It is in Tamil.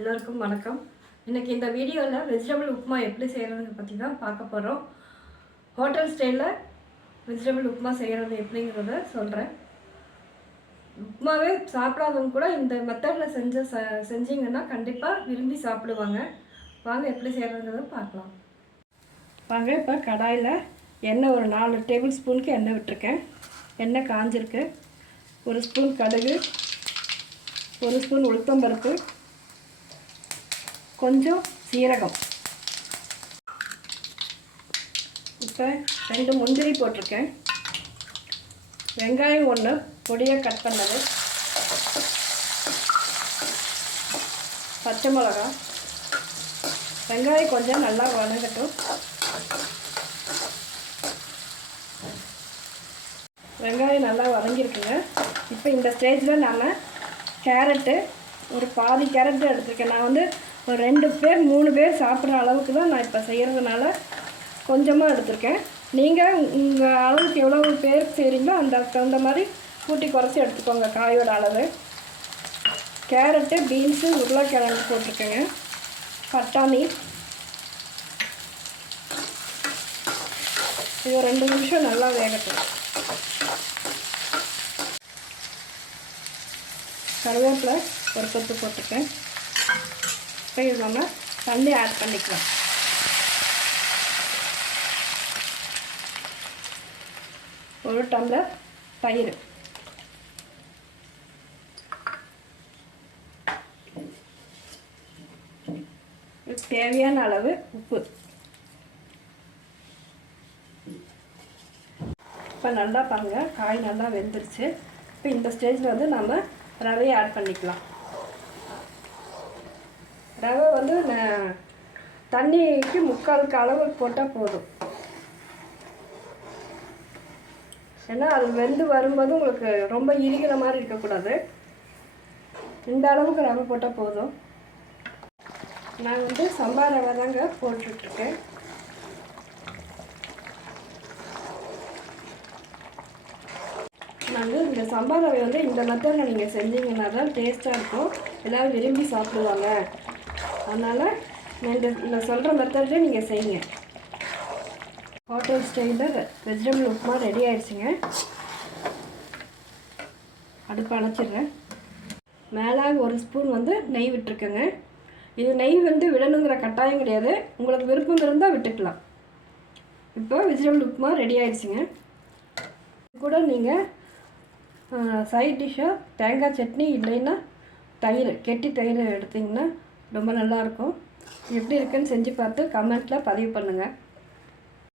எல்லோருக்கும் வணக்கம். இன்றைக்கி இந்த வீடியோவில் வெஜிடபிள் உப்புமா எப்படி செய்கிறதுன்னு பற்றி தான் பார்க்க போகிறோம். ஹோட்டல் ஸ்டைலில் வெஜிடபிள் உப்புமா செய்கிறது எப்படிங்கிறத சொல்கிறேன். உப்புமாவே சாப்பிடாதவங்க கூட இந்த மெத்தடில் செஞ்சிங்கன்னா கண்டிப்பாக விரும்பி சாப்பிடுவாங்க. வாங்க எப்படி செய்கிறதுங்கிறத பார்க்கலாம். வாங்க இப்போ கடாயில் எண்ணெய் ஒரு 4 டேபிள் ஸ்பூனுக்கு எண்ணெய் விட்டுருக்கேன். எண்ணெய் காஞ்சிருக்கு. 1 ஸ்பூன் கடுகு, 1 ஸ்பூன் உளுத்தம்பருப்பு, கொஞ்சம் சீரகம், இப்போ 2 முந்திரி போட்டிருக்கேன். வெங்காயம் 1 பொடியாக கட் பண்ணது, பச்சை மிளகா. வெங்காயம் கொஞ்சம் நல்லா வதங்கட்டும். வெங்காயம் நல்லா வதங்கியிருக்குங்க. இப்போ இந்த ஸ்டேஜில் நாம் கேரட்டு ஒரு பாதி கேரட்டு எடுத்துருக்கேன். நான் வந்து ஒரு 2 பேர் 3 பேர் சாப்பிட்ற அளவுக்கு தான் நான் இப்போ செய்கிறதுனால கொஞ்சமாக எடுத்திருக்கேன். நீங்கள் உங்கள் அளவுக்கு எவ்வளோ பேர் செய்கிறீங்களோ அந்த தகுந்த மாதிரி கூட்டி குறைச்சி எடுத்துக்கோங்க காயோட அளவு. கேரட்டு, பீன்ஸு, உருளைக்கிழங்கு போட்டிருக்கேங்க. பட்டாணி. இது 2 நிமிஷம் நல்லா வேகட்டும். கருவேப்பிலை ஒரு கொத்து போட்டிருக்கேன். இப்போ இது நம்ம தண்ணி ஆட் பண்ணிக்கலாம். ஒரு டம்ளர் தயிர், தேவையான அளவு உப்பு. இப்போ நல்லா பாருங்கள், காய் நல்லா வெந்துருச்சு. இப்போ இந்த ஸ்டேஜில் வந்து நம்ம ரவையை ஆட் பண்ணிக்கலாம். ரவை வந்து தண்ணிக்கு 3/4 அளவு போட்டால் போதும். ஏன்னா அது வெந்து வரும்போது உங்களுக்கு ரொம்ப இறுகிற மாதிரி இருக்கக்கூடாது. இந்த அளவுக்கு ரவை போட்டால் போதும். நான் வந்து சம்பா ரவை தாங்க போட்டுட்ருக்கேன். நாங்கள் இந்த சம்பா ரவை வந்து இந்த மெத்தடில் நீங்கள் செஞ்சீங்கன்னா தான் டேஸ்ட்டாக இருக்கும். எல்லோரும் விரும்பி சாப்பிடுவாங்க. அதனால் இந்த சொல்கிற மெத்தட்லேயே நீங்கள் செய்யுங்க. ஹோட்டல் ஸ்டைலில் வெஜிடபிள் உப்புமா ரெடி ஆயிடுச்சுங்க. அடுப்பு அணைச்சிடுறேன். மேலே 1 ஸ்பூன் வந்து நெய் விட்டுருக்கேங்க. இது நெய் வந்து விடணுங்கிற கட்டாயம் கிடையாது. உங்களுக்கு விருப்பம் இருந்தால் விட்டுக்கலாம். இப்போ வெஜிடபிள் உப்புமா ரெடி ஆயிடுச்சுங்க. கூட நீங்கள் சைட் டிஷ்ஷாக தேங்காய் சட்னி இல்லைன்னா தயிர், கெட்டி தயிர் எடுத்திங்கன்னா ரொம்ப நல்லாயிருக்கும். எப்படி இருக்குன்னு செஞ்சு பார்த்து கமெண்ட்டில் பதிவு பண்ணுங்கள்.